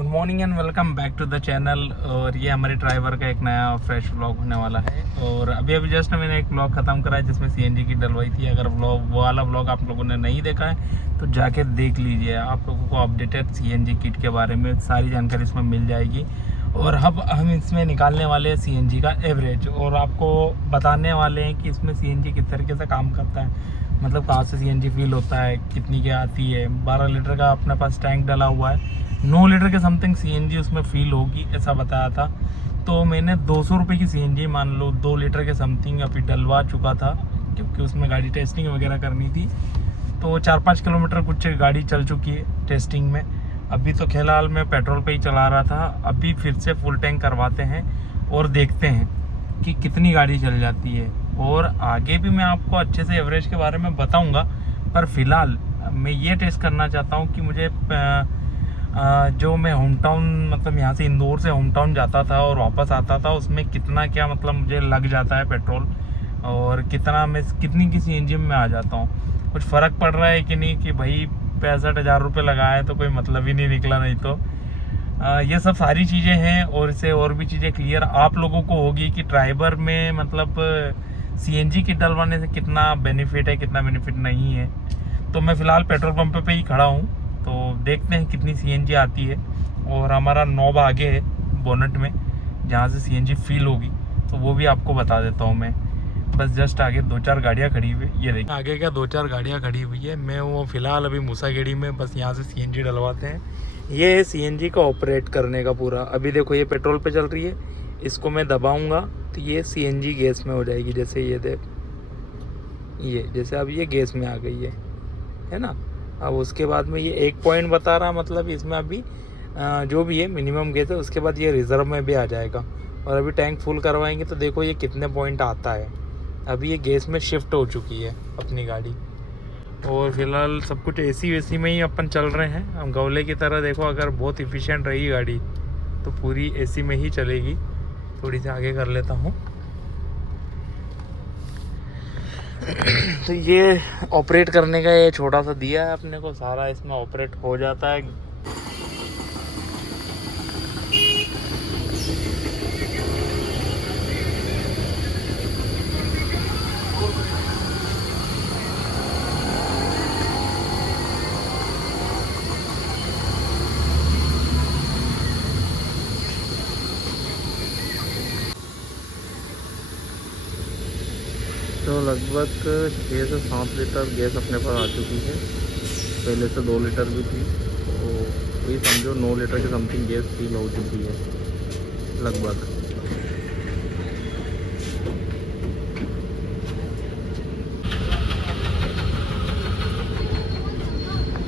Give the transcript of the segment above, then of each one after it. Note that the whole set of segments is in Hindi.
Good morning and welcome back to the channel. और ये हमारे ड्राइवर का एक नया फ्रेश व्लॉग होने वाला है। और अभी जस्ट मैंने एक व्लॉग ख़त्म करा है जिसमें सीएनजी की डलवाई थी। अगर वो वाला व्लॉग आप लोगों ने नहीं देखा है तो जाके देख लीजिए। आप लोगों को अपडेटेड सीएनजी किट के बारे में सारी जानकारी इसमें मिल जाएगी। और अब हम इसमें निकालने वाले हैं सीएनजी का एवरेज और आपको बताने वाले हैं कि इसमें सीएनजी किस तरीके से काम करता है, मतलब कहाँ से सीएनजी फील होता है, कितनी की आती है। 12 लीटर का अपने पास टैंक डला हुआ है, 9 लीटर के समथिंग सीएनजी उसमें फील होगी ऐसा बताया था। तो मैंने 200 रुपये की सीएनजी मान लो 2 लीटर के समथिंग अभी डलवा चुका था, क्योंकि उसमें गाड़ी टेस्टिंग वगैरह करनी थी। तो 4-5 किलोमीटर कुछ गाड़ी चल चुकी है टेस्टिंग में। अभी तो फिलहाल मैं पेट्रोल पे ही चला रहा था। अभी फिर से फुल टैंक करवाते हैं और देखते हैं कि कितनी गाड़ी चल जाती है। और आगे भी मैं आपको अच्छे से एवरेज के बारे में बताऊंगा, पर फिलहाल मैं ये टेस्ट करना चाहता हूँ कि मुझे जो मैं होम टाउन मतलब यहाँ से इंदौर से होम टाउन जाता था और वापस आता था उसमें कितना क्या मतलब मुझे लग जाता है पेट्रोल, और कितना मैं कितनी की सीएनजी में आ जाता हूँ। कुछ फ़र्क पड़ रहा है कि नहीं, कि भाई 65,000 रुपये लगाए तो कोई मतलब ही नहीं निकला। नहीं तो ये सब सारी चीज़ें हैं और इससे और भी चीज़ें क्लियर आप लोगों को होगी कि ड्राइवर में मतलब सीएनजी किट डलवाने से कितना बेनिफिट है, कितना बेनिफिट नहीं है। तो मैं फ़िलहाल पेट्रोल पंप पे ही खड़ा हूँ, तो देखते हैं कितनी सीएनजी आती है। और हमारा नॉब आगे है बोनट में जहाँ से सीएनजी फील होगी, तो वो भी आपको बता देता हूँ मैं। बस जस्ट आगे 2-4 गाड़ियाँ खड़ी हुई है, ये देखिए आगे क्या 2-4 गाड़ियाँ खड़ी हुई है। मैं वो फ़िलहाल अभी मूसाखेड़ी में बस यहाँ से सीएनजी डलवाते हैं। ये है सीएनजी का ऑपरेट करने का पूरा। अभी देखो ये पेट्रोल पे चल रही है, इसको मैं दबाऊंगा तो ये सीएनजी गैस में हो जाएगी। जैसे ये देख, ये जैसे अब ये गैस में आ गई है ना। अब उसके बाद में ये 1 पॉइंट बता रहा, मतलब इसमें अभी जो भी है मिनिमम गैस है, उसके बाद ये रिज़र्व में भी आ जाएगा। और अभी टैंक फुल करवाएंगे तो देखो ये कितने पॉइंट आता है। अभी ये गैस में शिफ्ट हो चुकी है अपनी गाड़ी। और फिलहाल सब कुछ एसी वेसी में ही अपन चल रहे हैं हम गौले की तरह। देखो अगर बहुत इफ़िशिएंट रही गाड़ी तो पूरी एसी में ही चलेगी। थोड़ी सी आगे कर लेता हूँ। तो ये ऑपरेट करने का ये छोटा सा दिया है अपने को, सारा इसमें ऑपरेट हो जाता है। तो लगभग 6 से 7 लीटर गैस अपने पास आ चुकी है। पहले से 2 लीटर भी थी, तो वही समझो 9 लीटर की समथिंग गैस फील हो चुकी है लगभग।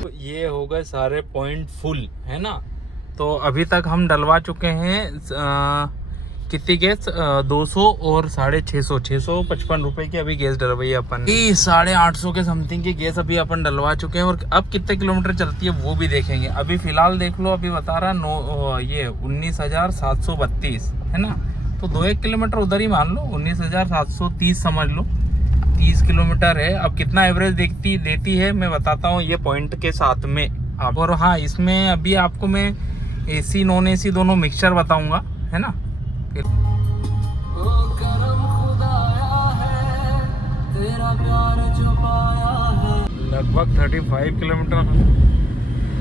तो ये हो गए सारे पॉइंट फुल, है ना। तो अभी तक हम डलवा चुके हैं कितनी गैस 200 और 650 रुपए की अभी गैस डलवाई है अपन। 850 के समथिंग की गैस अभी अपन डलवा चुके हैं। और अब कितने किलोमीटर चलती है वो भी देखेंगे। अभी फिलहाल देख लो, अभी बता रहा ये 19,732 है ना। तो 2-1 किलोमीटर उधर ही मान लो, 19,730 समझ लो, 30 किलोमीटर है। अब कितना एवरेज देती है मैं बताता हूँ ये पॉइंट के साथ में आप। और हाँ, इसमें अभी आपको मैं एसी नॉन एसी दोनों मिक्सचर बताऊंगा, है ना। लगभग 35 किलोमीटर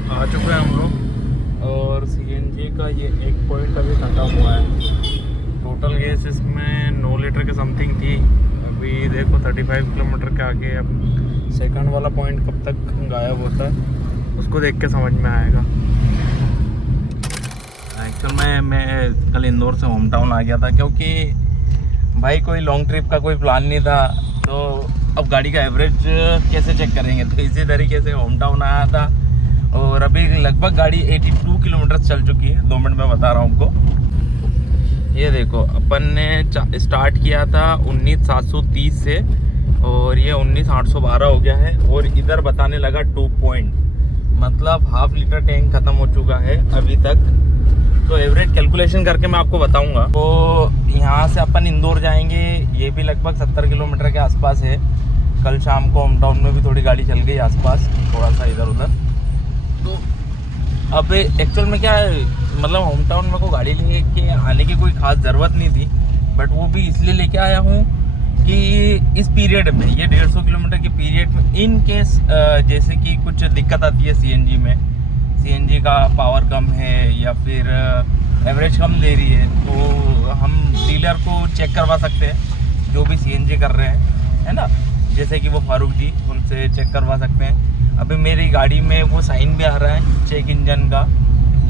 आ चुके हैं हम लोग। और सीएनजी का ये 1 पॉइंट अभी खत्म हुआ है। टोटल गैस इसमें 9 लीटर के समथिंग थी। अभी देखो 35 किलोमीटर के आगे। अब सेकंड वाला पॉइंट कब तक गायब होता है उसको देख के समझ में आएगा। एक्चुअल में मैं कल इंदौर से होम टाउन आ गया था, क्योंकि भाई कोई लॉन्ग ट्रिप का कोई प्लान नहीं था। तो अब गाड़ी का एवरेज कैसे चेक करेंगे, तो इसी तरीके से होम टाउन आया था। और अभी लगभग गाड़ी 82 किलोमीटर चल चुकी है। 2 मिनट में बता रहा हूँ आपको। ये देखो अपन ने स्टार्ट किया था 19,730 से और ये 19,812 हो गया है। और इधर बताने लगा 2 पॉइंट, मतलब ½ लीटर टैंक ख़त्म हो चुका है अभी तक। तो एवरेज कैलकुलेशन करके मैं आपको बताऊंगा। तो यहाँ से अपन इंदौर जाएंगे, ये भी लगभग 70 किलोमीटर के आसपास है। कल शाम को होम टाउन में भी थोड़ी गाड़ी चल गई आसपास, थोड़ा सा इधर उधर। तो अब एक्चुअल में क्या है, मतलब होम टाउन में को गाड़ी लेके आने की कोई खास ज़रूरत नहीं थी, बट वो भी इसलिए लेके आया हूँ कि इस पीरियड में, ये 150 किलोमीटर के पीरियड में, इन केस जैसे कि कुछ दिक्कत आती है सीएनजी में, सीएनजी का पावर कम है या फिर एवरेज कम दे रही है, तो हम डीलर को चेक करवा सकते हैं जो भी सीएनजी कर रहे हैं, है ना, जैसे कि वो फारूक जी, उनसे चेक करवा सकते हैं। अभी मेरी गाड़ी में वो साइन भी आ रहा है चेक इंजन का,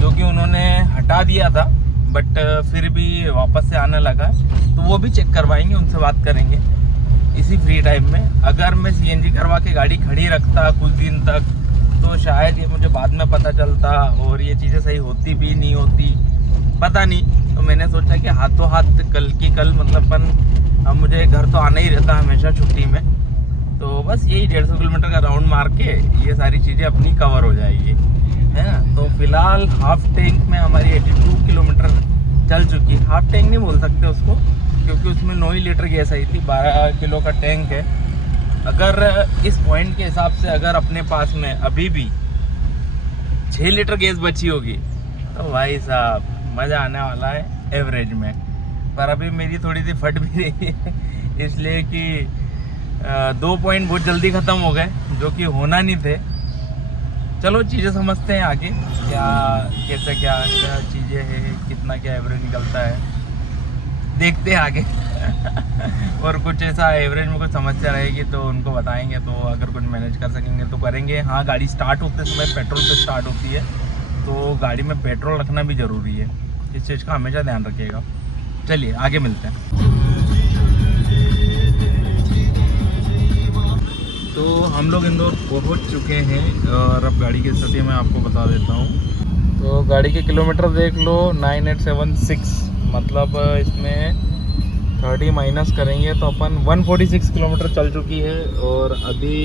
जो कि उन्होंने हटा दिया था, बट फिर भी वापस से आने लगा है, तो वो भी चेक करवाएंगे, उनसे बात करेंगे इसी फ्री टाइम में। अगर मैं सीएनजी करवा के गाड़ी खड़ी रखता कुछ दिन तक, तो शायद ये मुझे बाद में पता चलता और ये चीज़ें सही होती भी नहीं होती, पता नहीं। तो मैंने सोचा कि हाथों हाथ कल की कल, मतलब अब मुझे घर तो आना ही रहता हमेशा छुट्टी में, तो बस यही 150 किलोमीटर का राउंड मार के ये सारी चीज़ें अपनी कवर हो जाएगी, है ना। तो फिलहाल हाफ टैंक में हमारी 82 किलोमीटर चल चुकी है। हाफ टैंक नहीं बोल सकते उसको, क्योंकि उसमें 9 ही लीटर गैस आई थी, 12 किलो का टैंक है। अगर इस पॉइंट के हिसाब से अगर अपने पास में अभी भी 6 लीटर गैस बची होगी, तो भाई साहब मज़ा आने वाला है एवरेज में। पर अभी मेरी थोड़ी सी फट भी रही है, इसलिए कि 2 पॉइंट बहुत जल्दी ख़त्म हो गए, जो कि होना नहीं थे। चलो चीज़ें समझते हैं आगे, क्या कैसे क्या क्या चीज़ें हैं, कितना क्या एवरेज निकलता है, देखते हैं आगे। और कुछ ऐसा एवरेज में कुछ समस्या रहेगी तो उनको बताएंगे, तो अगर कुछ मैनेज कर सकेंगे तो करेंगे। हाँ, गाड़ी स्टार्ट होते समय पेट्रोल पे स्टार्ट होती है, तो गाड़ी में पेट्रोल रखना भी ज़रूरी है, इस चीज़ का हमेशा ध्यान रखिएगा। चलिए आगे मिलते हैं। तो हम लोग इंदौर पहुंच चुके हैं और अब गाड़ी की स्थिति मैं आपको बता देता हूं। तो गाड़ी के किलोमीटर देख लो, 9876, मतलब इसमें 30 माइनस करेंगे तो अपन 146 किलोमीटर चल चुकी है। और अभी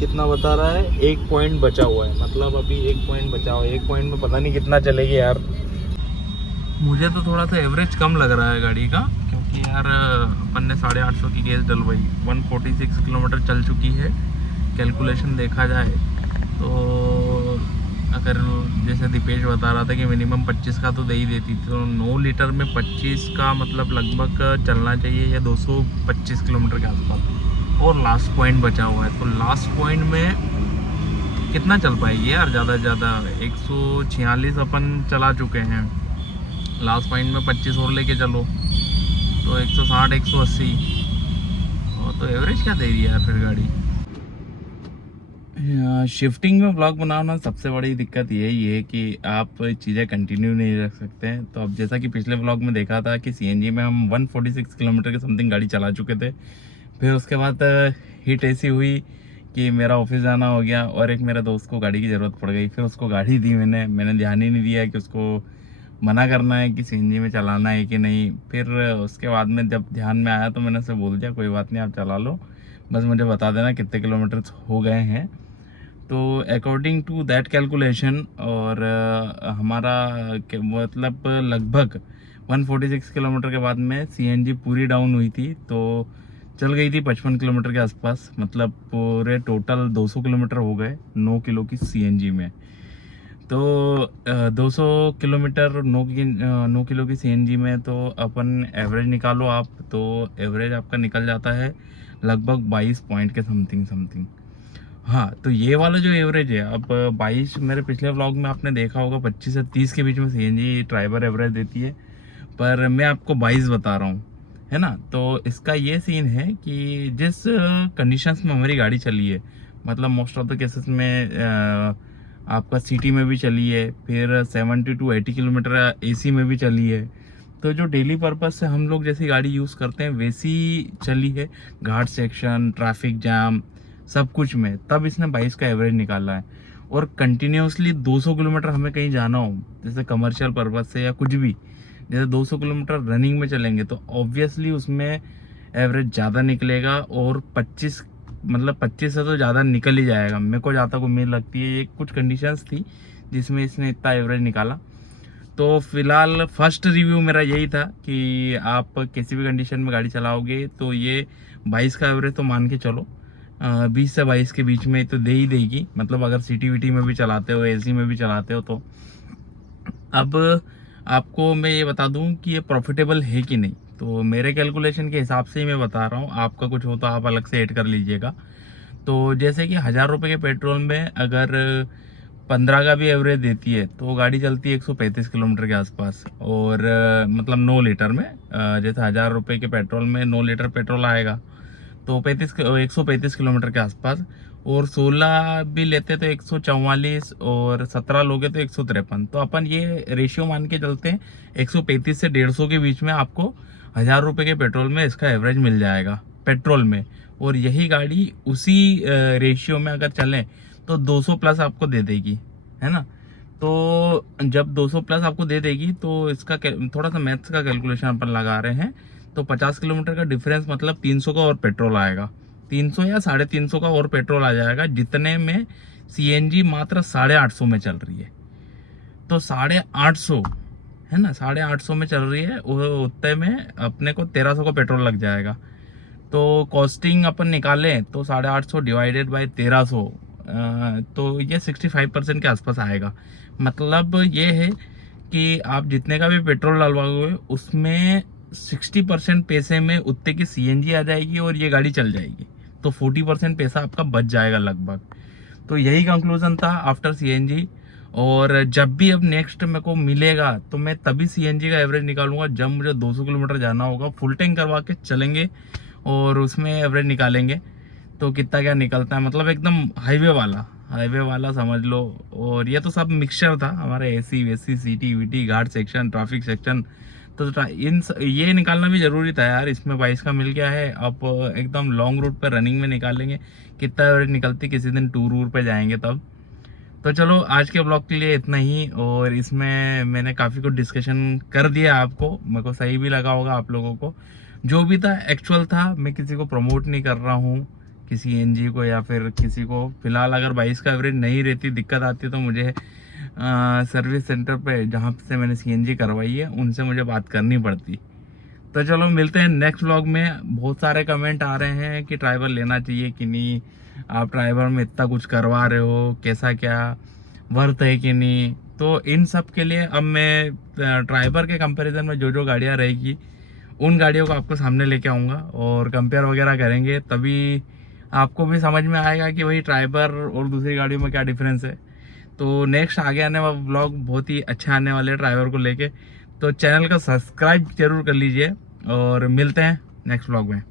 कितना बता रहा है, 1 पॉइंट बचा हुआ है, मतलब अभी 1 पॉइंट बचा हुआ है। 1 पॉइंट में पता नहीं कितना चलेगी यार। मुझे तो थोड़ा सा एवरेज कम लग रहा है गाड़ी का, क्योंकि यार अपन ने 850 की गैस डलवाई, 146 किलोमीटर चल चुकी है। कैलकुलेशन देखा जाए तो अगर जैसे दीपेश बता रहा था कि मिनिमम 25 का तो दे ही देती, तो 9 लीटर में 25 का मतलब लगभग चलना चाहिए या 225 किलोमीटर के आसपास। और लास्ट पॉइंट बचा हुआ है, तो लास्ट पॉइंट में कितना चल पाएगी यार, ज़्यादा से ज़्यादा 146 अपन चला चुके हैं। लास्ट पॉइंट में 25 और लेके चलो तो 160 180, और तो एवरेज क्या दे रही है यार फिर गाड़ी। शिफ्टिंग में ब्लॉग बनाना सबसे बड़ी दिक्कत यही है कि आप चीज़ें कंटिन्यू नहीं रख सकते हैं। तो अब जैसा कि पिछले ब्लॉग में देखा था कि सीएनजी में हम 146 किलोमीटर के समथिंग गाड़ी चला चुके थे। फिर उसके बाद हिट ऐसी हुई कि मेरा ऑफिस जाना हो गया और एक मेरे दोस्त को गाड़ी की ज़रूरत पड़ गई। फिर उसको गाड़ी दी, मैंने ध्यान ही नहीं दिया कि उसको मना करना है कि सीएनजी में चलाना है कि नहीं। फिर उसके बाद में जब ध्यान में आया तो मैंने उसे बोल दिया कोई बात नहीं, आप चला लो, बस मुझे बता देना कितने किलोमीटर हो गए हैं। तो अकॉर्डिंग टू दैट कैलकुलेशन और हमारा मतलब लगभग 146 किलोमीटर के बाद में सीएनजी पूरी डाउन हुई थी, तो चल गई थी 55 किलोमीटर के आसपास, मतलब पूरे टोटल 200 किलोमीटर हो गए 9 किलो की सीएनजी में। तो 200 किलोमीटर 9 किलो की सीएनजी में तो अपन एवरेज निकालो आप, तो एवरेज आपका निकल जाता है लगभग 22 पॉइंट के समथिंग। हाँ, तो ये वाला जो एवरेज है, अब 22, मेरे पिछले व्लॉग में आपने देखा होगा 25 से 30 के बीच में सीएनजी ड्राइवर एवरेज देती है, पर मैं आपको 22 बता रहा हूँ, है ना। तो इसका ये सीन है कि जिस कंडीशंस में हमारी गाड़ी चली है, मतलब मोस्ट ऑफ द केसेस में आपका सिटी में भी चली है, फिर 70 to 80 किलोमीटर एसी में भी चली है। तो जो डेली पर्पस से हम लोग जैसी गाड़ी यूज़ करते हैं वैसी चली है, घाट सेक्शन, ट्रैफिक जाम, सब कुछ में, तब इसने 22 का एवरेज निकाला है। और कंटिन्यूसली 200 किलोमीटर हमें कहीं जाना हो, जैसे कमर्शियल पर्पस से या कुछ भी, जैसे 200 किलोमीटर रनिंग में चलेंगे तो ऑब्वियसली उसमें एवरेज ज़्यादा निकलेगा, और 25 मतलब 25 से तो ज़्यादा निकल ही जाएगा। मेरे को जहाँ तक उम्मीद लगती है, ये कुछ कंडीशंस थी जिसमें इसने इतना एवरेज निकाला। तो फिलहाल फर्स्ट रिव्यू मेरा यही था कि आप किसी भी कंडीशन में गाड़ी चलाओगे तो ये 22 का एवरेज तो मान के चलो, 20 से 22 के बीच में तो दे ही देगी। मतलब अगर सिटी विटी में भी चलाते हो, एसी में भी चलाते हो तो अब आपको मैं ये बता दूं कि ये प्रॉफिटेबल है कि नहीं। तो मेरे कैलकुलेशन के हिसाब से ही मैं बता रहा हूँ, आपका कुछ हो तो आप अलग से ऐड कर लीजिएगा। तो जैसे कि 1000 रुपये के पेट्रोल में अगर 15 का भी एवरेज देती है तो गाड़ी चलती है 135 किलोमीटर के आसपास। और मतलब 9 लीटर में जैसे 1000 रुपये के पेट्रोल में 9 लीटर पेट्रोल आएगा तो 135 किलोमीटर के आसपास। और 16 भी लेते तो 144, और 17 लोगे तो 153। तो अपन ये रेशियो मान के चलते हैं 135 से 150 के बीच में आपको 1000 रुपये के पेट्रोल में इसका एवरेज मिल जाएगा पेट्रोल में। और यही गाड़ी उसी रेशियो में अगर चलें तो 200 प्लस आपको दे देगी, है ना। तो जब 200 प्लस आपको दे देगी तो इसका थोड़ा सा मैथ्स का कैलकुलेशन अपन लगा रहे हैं। तो 50 किलोमीटर का डिफरेंस मतलब 300 का और पेट्रोल आएगा, 300 या 350 का और पेट्रोल आ जाएगा, जितने में सीएनजी मात्र 850 में चल रही है। तो 850, है ना, 850 में चल रही है, उतने में अपने को 1300 का पेट्रोल लग जाएगा। तो कॉस्टिंग अपन निकालें तो 850 डिवाइडेड बाई 1300, तो ये 65% के आसपास आएगा। मतलब ये है कि आप जितने का भी पेट्रोल डलवाओगे उसमें 60% पैसे में उतने की सीएनजी आ जाएगी और ये गाड़ी चल जाएगी। तो 40% पैसा आपका बच जाएगा लगभग। तो यही कंक्लूजन था आफ्टर सीएनजी। और जब भी अब नेक्स्ट मेरे को मिलेगा तो मैं तभी सीएनजी का एवरेज निकालूंगा जब मुझे 200 किलोमीटर जाना होगा, फुल टैंक करवा के चलेंगे और उसमें एवरेज निकालेंगे तो कितना क्या निकलता है। मतलब एकदम हाईवे वाला समझ लो। और ये तो सब मिक्सचर था हमारे, एसी वेसी सीटी वीटी घाट सेक्शन ट्रैफिक सेक्शन। तो ये निकालना भी जरूरी था यार। इसमें 22 का मिल गया है, अब एकदम लॉन्ग रूट पे रनिंग में निकालेंगे कितना एवरेज निकलती, किसी दिन टूर वूर पे जाएंगे तब। तो चलो आज के ब्लॉग के लिए इतना ही। और इसमें मैंने काफ़ी कुछ डिस्कशन कर दिया आपको, मेरे को सही भी लगा होगा आप लोगों को। जो भी था एक्चुअल था, मैं किसी को प्रमोट नहीं कर रहा हूँ, किसी एनजी को या फिर किसी को। फिलहाल अगर 22 का एवरेज नहीं रहती, दिक्कत आती तो मुझे सर्विस सेंटर पे जहाँ से मैंने सीएनजी करवाई है उनसे मुझे बात करनी पड़ती। तो चलो मिलते हैं नेक्स्ट व्लॉग में। बहुत सारे कमेंट आ रहे हैं कि ड्राइवर लेना चाहिए कि नहीं, आप ड्राइवर में इतना कुछ करवा रहे हो, कैसा क्या वर्थ है कि नहीं। तो इन सब के लिए अब मैं ड्राइवर के कंपैरिजन में जो जो गाड़ियाँ रहेगी उन गाड़ियों को आपको सामने लेके आऊँगा और कंपेयर वगैरह करेंगे, तभी आपको भी समझ में आएगा कि वही ड्राइवर और दूसरी गाड़ियों में क्या डिफरेंस है। तो नेक्स्ट आगे आने वाला व्लॉग बहुत ही अच्छा आने वाले ड्राइवर को लेके। तो चैनल का सब्सक्राइब जरूर कर लीजिए और मिलते हैं नेक्स्ट व्लॉग में।